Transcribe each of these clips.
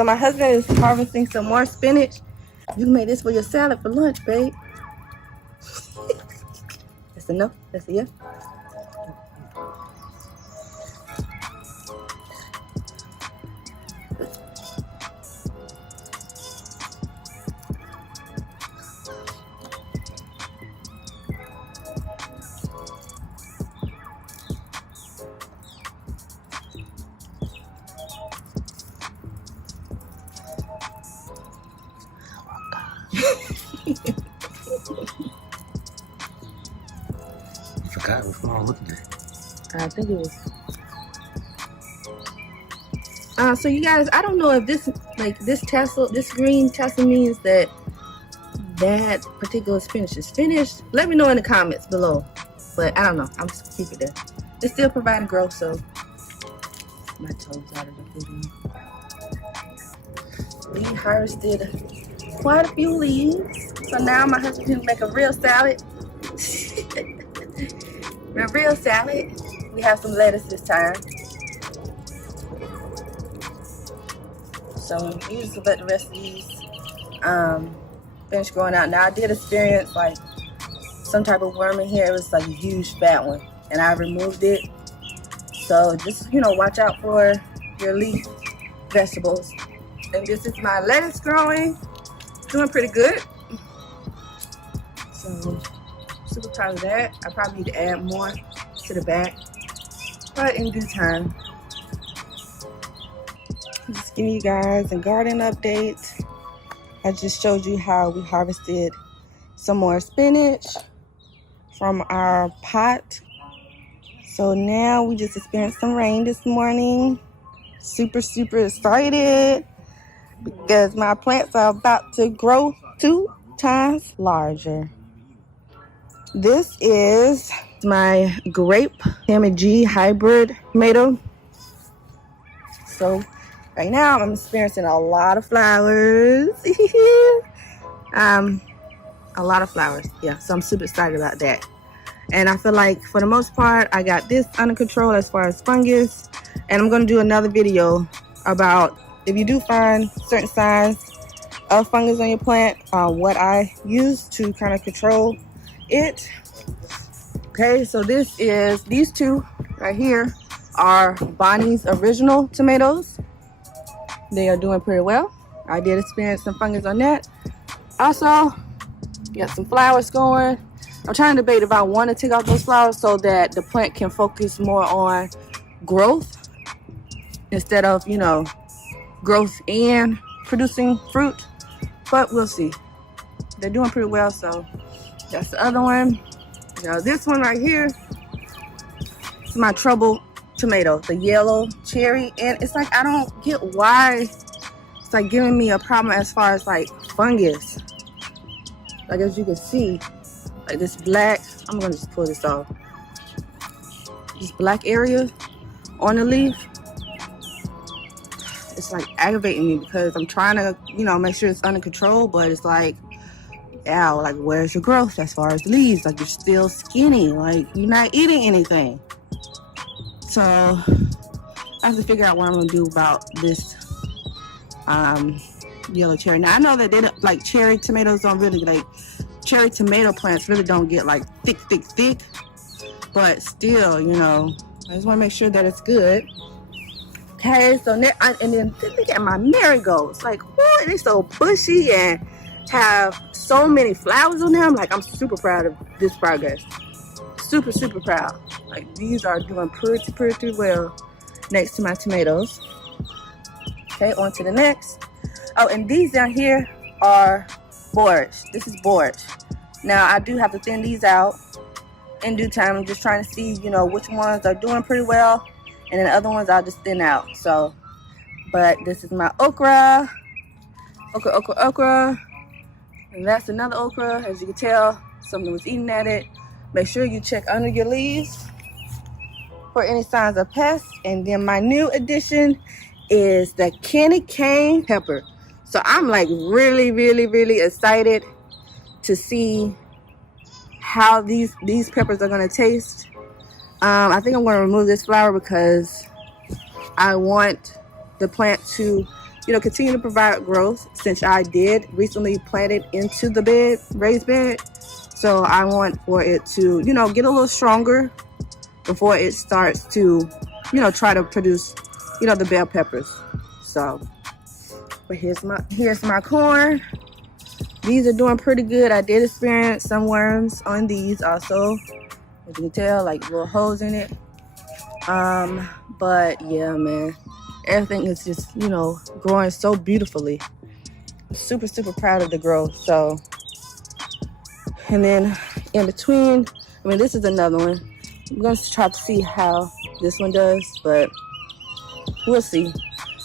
So my husband is harvesting some more spinach. You can make this for your salad for lunch, babe. That's a no? That's a yes? I forgot which one I was looking at. I think it was. So you guys, I don't know if this, like this tassel, this green tassel means that that particular spinach is finished. Let me know in the comments below. But I don't know. I'm just keep it there. It's still providing growth, so my toes out of the video. We harvested quite a few leaves. So now my husband can make a real salad. A real salad. We have some lettuce this time. So we just let the rest of these finish growing out. Now I did experience like some type of worm in here. It was like a huge fat one, and I removed it. So just, you know, watch out for your leaf vegetables. And this is my lettuce growing, doing pretty good. So super proud of that. I probably need to add more to the back, but in due time. Just giving you guys a garden update. I just showed you how we harvested some more spinach from our pot. So now we just experienced some rain this morning. Super excited because my plants are about to grow 2 times larger. This is my grape Sammy G hybrid tomato. So right now I'm experiencing a lot of flowers. A lot of flowers, yeah, so I'm super excited about that. And I feel like for the most part I got this under control as far as fungus. And I'm going to do another video about if you do find certain signs of fungus on your plant, what I use to kind of control it. Okay, so these two right here are Bonnie's original tomatoes. They are doing pretty well. I did experience some fungus on that. Also, got some flowers going. I'm trying to debate if I want to take off those flowers so that the plant can focus more on growth instead of, you know, growth and producing fruit. But we'll see. They're doing pretty well, so that's the other one. Now this one right here is my trouble tomato, the yellow cherry. And it's like, I don't get why it's like giving me a problem as far as like fungus. Like as you can see, like this black, I'm gonna just pull this off. This black area on the leaf, it's like aggravating me because I'm trying to, you know, make sure it's under control, but it's like, ow, like where's your growth as far as leaves? Like you're still skinny, like you're not eating anything. So I have to figure out what I'm gonna do about this yellow cherry. Now I know that they don't, like cherry tomatoes don't really, like cherry tomato plants really don't get like thick, but still, you know, I just want to make sure that it's good. Okay, so and then look at my marigolds. Like, what? They're so bushy and have so many flowers on them. Like, I'm super proud of this progress. Super proud. Like, these are doing pretty well next to my tomatoes. Okay, on to the next. Oh, and these down here are borage. This is borage. Now, I do have to thin these out in due time. I'm just trying to see, you know, which ones are doing pretty well, and then the other ones I'll just thin out. So, but this is my okra, and that's another okra. As you can tell, something was eating at it. Make sure you check under your leaves for any signs of pests. And then my new addition is the candy cane pepper. So I'm like really excited to see how these peppers are gonna taste. I think I'm gonna remove this flower because I want the plant to, continue to provide growth, since I did recently plant it into the bed, raised bed. So I want for it to, get a little stronger before it starts to, try to produce, the bell peppers. So, but here's my corn. These are doing pretty good. I did experience some worms on these also. As you can tell, like little holes in it. But yeah, man, everything is just, growing so beautifully. I'm super, super proud of the growth. So, and then in between, this is another one. I'm going to try to see how this one does, but we'll see.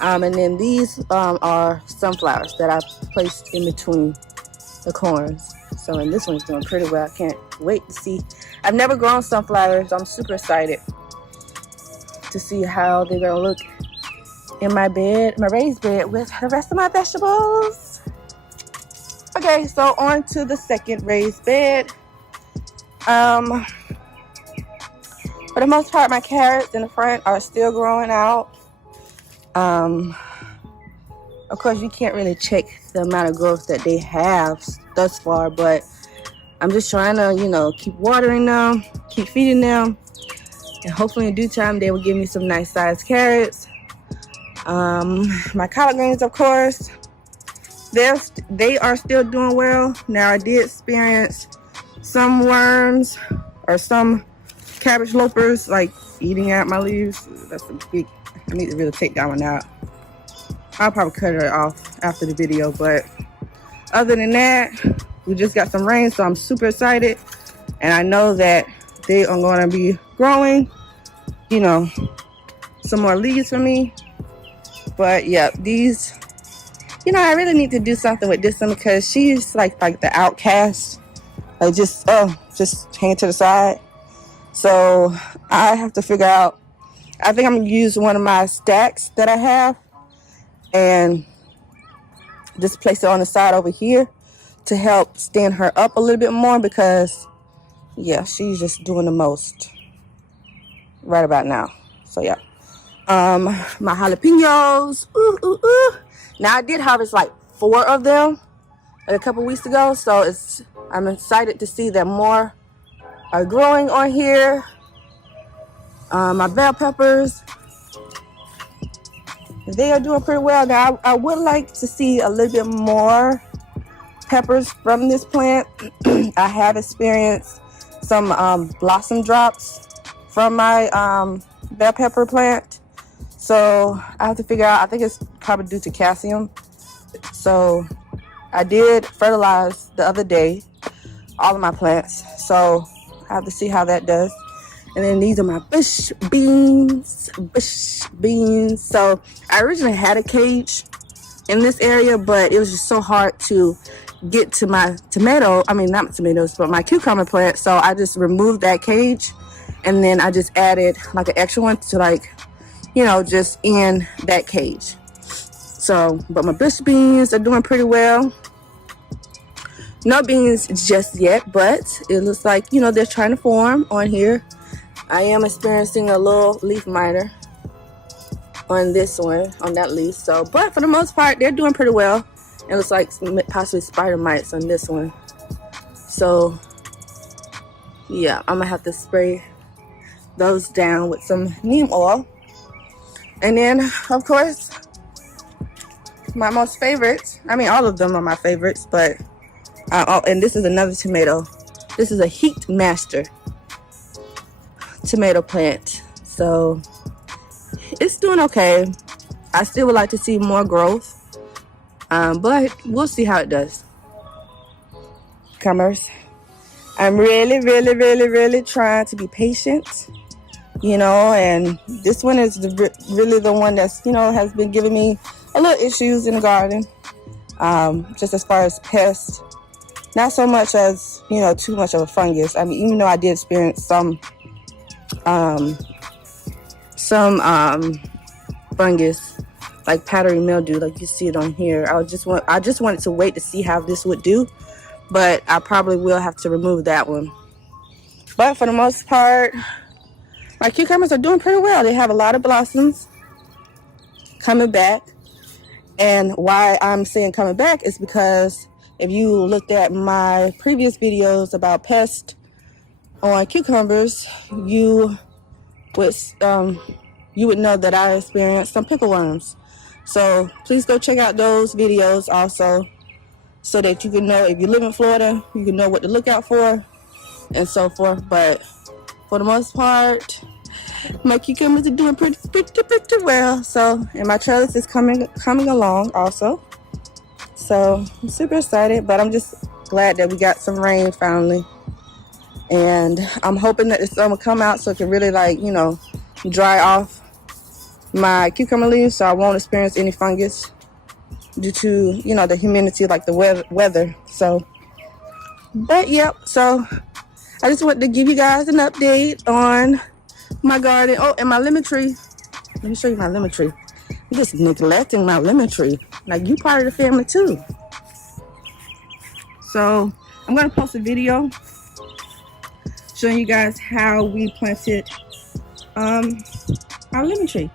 And then these are sunflowers that I placed in between the corns. So, and this one's doing pretty well. I can't wait to see. I've never grown sunflowers. I'm super excited to see how they're gonna look in my bed, my raised bed, with the rest of my vegetables. Okay, so on to the second raised bed. For the most part, my carrots in the front are still growing out. Of course, you can't really check the amount of growth that they have thus far, but I'm just trying to, keep watering them, keep feeding them, and hopefully in due time they will give me some nice sized carrots. My collard greens, of course, they are still doing well. Now, I did experience some worms or some cabbage lopers like eating out my leaves. That's a big, I need to really take that one out. I'll probably cut it off after the video, but other than that, we just got some rain, so I'm super excited. And I know that they are going to be growing, some more leaves for me. But yeah, these, I really need to do something with this one because she's like the outcast. Like just hang to the side. So I have to figure out, I think I'm going to use one of my stacks that I have and just place it on the side over here to help stand her up a little bit more because, yeah, she's just doing the most right about now. So, yeah. My jalapenos. Now, I did harvest like 4 of them a couple weeks ago. So, I'm excited to see that more are growing on here. My bell peppers, they are doing pretty well. Now, I would like to see a little bit more peppers from this plant. I have experienced some blossom drops from my bell pepper plant. So I have to figure out, I think it's probably due to calcium. So I did fertilize the other day, all of my plants. So I have to see how that does. And then these are my bush beans. So I originally had a cage in this area, but it was just so hard to get to my not tomatoes, but my cucumber plant. So I just removed that cage, and then I just added like an extra one to just in that cage. So, but my bush beans are doing pretty well. No beans just yet, but it looks like, they're trying to form on here. I am experiencing a little leaf miter on this one, on that leaf. So, but for the most part, they're doing pretty well. It looks like possibly spider mites on this one. So, yeah, I'm gonna have to spray those down with some neem oil. And then, of course, my most favorites. All of them are my favorites, but and this is another tomato. This is a Heat Master tomato plant. So it's doing okay. I still would like to see more growth, but we'll see how it does. Comers, I'm really trying to be patient, and this one is really the one that's, has been giving me a little issues in the garden, just as far as pests. Not so much as, too much of a fungus. Even though I did experience some fungus, like powdery mildew, like you see it on here. I just wanted to wait to see how this would do, but I probably will have to remove that one. But for the most part, my cucumbers are doing pretty well. They have a lot of blossoms coming back, And why I'm saying coming back is because if you looked at my previous videos about pests on cucumbers, you would know that I experienced some pickle worms. So please go check out those videos also, so that you can know, if you live in Florida, you can know what to look out for and so forth. But for the most part, my cucumbers are doing pretty well. So, and my trellis is coming along also. So I'm super excited, but I'm just glad that we got some rain finally. And I'm hoping that the sun will come out so it can really, like, you know, dry off my cucumber leaves, so I won't experience any fungus due to, you know, the humidity, like the weather. So, but yep, so I just wanted to give you guys an update on my garden. Oh, and my lemon tree. Let me show you my lemon tree. I'm just neglecting my lemon tree. Like, you part of the family too. So I'm gonna post a video showing you guys how we planted our lemon tree.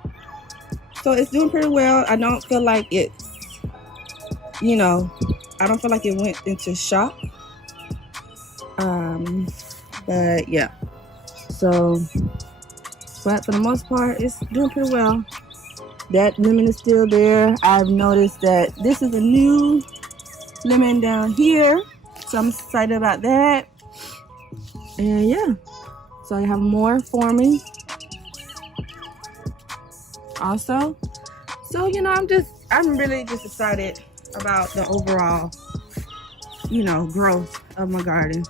So it's doing pretty well. I don't feel like it's, you know, I don't feel like it went into shock. But yeah. So, but for the most part, it's doing pretty well. That lemon is still there. I've noticed that this is a new lemon down here, so I'm excited about that. And yeah, so I have more forming also. So, you know, I'm really just excited about the overall, you know, growth of my garden,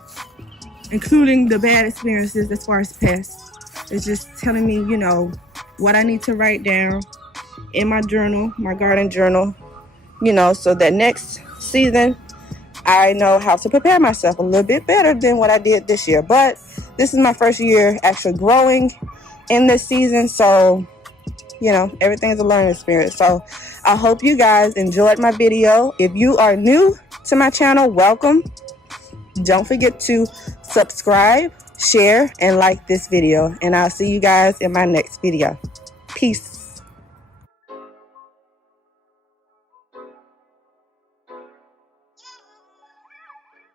including the bad experiences as far as pests. It's just telling me, you know, what I need to write down in my journal, my garden journal, you know, so that next season I know how to prepare myself a little bit better than what I did this year. But this is my first year actually growing in this season, so, you know, everything is a learning experience. So I hope you guys enjoyed my video. If you are new to my channel, welcome. Don't forget to subscribe, share, and like this video. And I'll see you guys in my next video. Peace.